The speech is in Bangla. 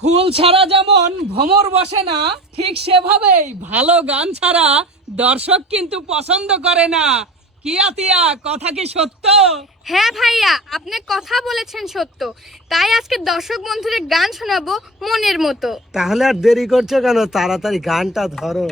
ফুল ছাড়া যেমন ভ্রমর বসে না ঠিক সেভাবেই ভালো গান ছাড়া দর্শক কিন্তু পছন্দ করে না। কি আতিয়া কথা কি সত্য? হ্যাঁ ভাইয়া আপনি কথা বলেছেন সত্য। তাই আজকে দর্শক বন্ধুদের গান শোনাবো মনের মতো। তাহলে আর দেরি করছ কেন? তাড়াতাড়ি গানটা ধরো।